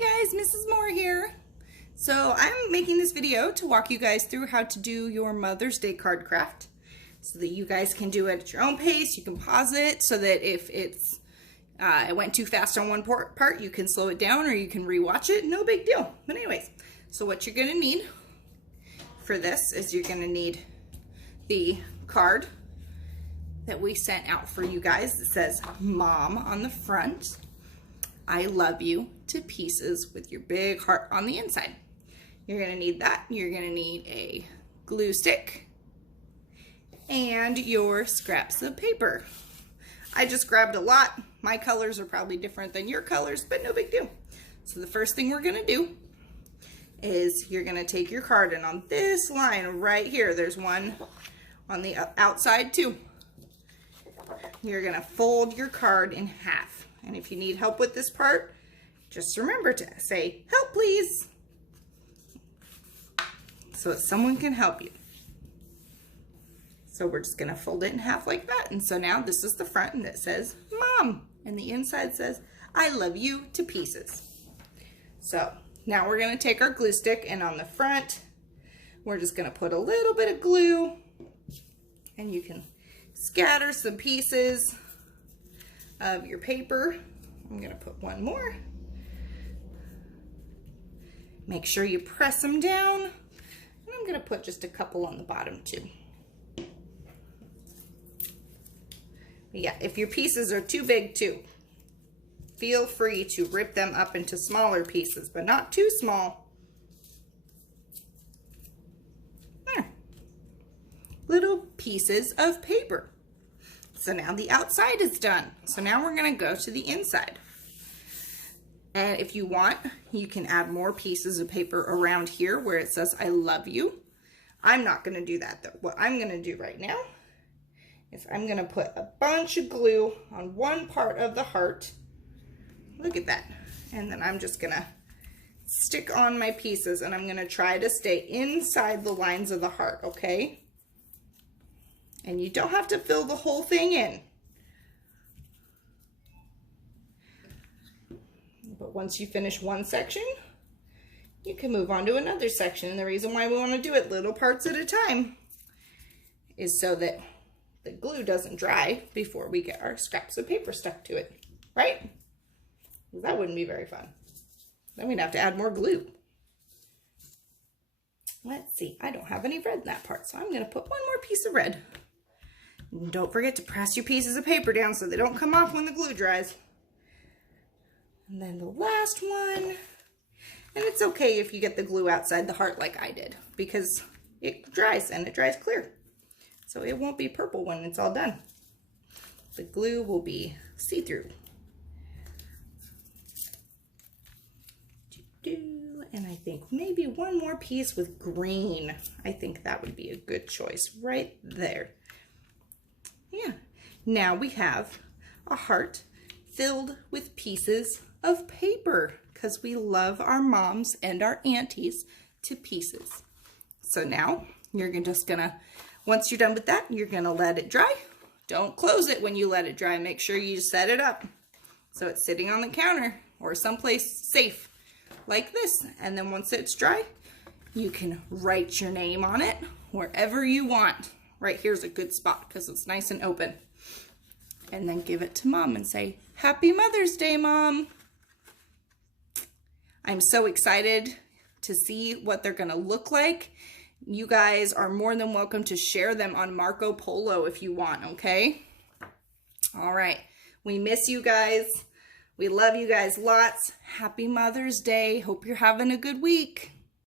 guys, Mrs. Moore here. So I'm making this video to walk you guys through how to do your Mother's Day card craft so that you guys can do it at your own pace. You can pause it so that if it went too fast on one part, you can slow it down or you can rewatch it. No big deal. But anyways, so what you're gonna need for this is you're gonna need the card that we sent out for you guys. It says Mom on the front. I love you to pieces with your big heart on the inside. You're gonna need that. You're gonna need a glue stick and your scraps of paper. I just grabbed a lot. My colors are probably different than your colors, but no big deal. So the first thing we're gonna do is you're gonna take your card, and on this line right here, there's one on the outside too. You're gonna fold your card in half. And if you need help with this part, just remember to say, help please, so that someone can help you. So we're just gonna fold it in half like that. And so now this is the front, and it says Mom, and the inside says, I love you to pieces. So now we're gonna take our glue stick, and on the front, we're just gonna put a little bit of glue, and you can scatter some pieces of your paper. I'm gonna put one more. Make sure you press them down, and I'm gonna put just a couple on the bottom too. Yeah, if your pieces are too big too, feel free to rip them up into smaller pieces, but not too small. There. Little pieces of paper. So now the outside is done. So now we're gonna go to the inside. And if you want, you can add more pieces of paper around here where it says, I love you. I'm not gonna do that though. What I'm gonna do right now is I'm gonna put a bunch of glue on one part of the heart. Look at that. And then I'm just gonna stick on my pieces, and I'm gonna try to stay inside the lines of the heart, okay? And you don't have to fill the whole thing in. But once you finish one section, you can move on to another section. And the reason why we want to do it little parts at a time is so that the glue doesn't dry before we get our scraps of paper stuck to it, right? That wouldn't be very fun. Then we'd have to add more glue. Let's see, I don't have any red in that part, so I'm gonna put one more piece of red. And don't forget to press your pieces of paper down so they don't come off when the glue dries. And then the last one, and it's okay if you get the glue outside the heart like I did, because it dries and it dries clear. So it won't be purple when it's all done. The glue will be see-through. And I think maybe one more piece with green. I think that would be a good choice right there. Yeah, now we have a heart filled with pieces of paper because we love our moms and our aunties to pieces. So now you're just gonna, once you're done with that, you're gonna let it dry. Don't close it when you let it dry. Make sure you set it up so it's sitting on the counter or someplace safe like this. And then once it's dry, you can write your name on it wherever you want. Right here's a good spot because it's nice and open. And then give it to Mom and say, Happy Mother's Day, Mom. I'm so excited to see what they're gonna look like. You guys are more than welcome to share them on Marco Polo if you want, okay? All right, we miss you guys. We love you guys lots. Happy Mother's Day. Hope you're having a good week.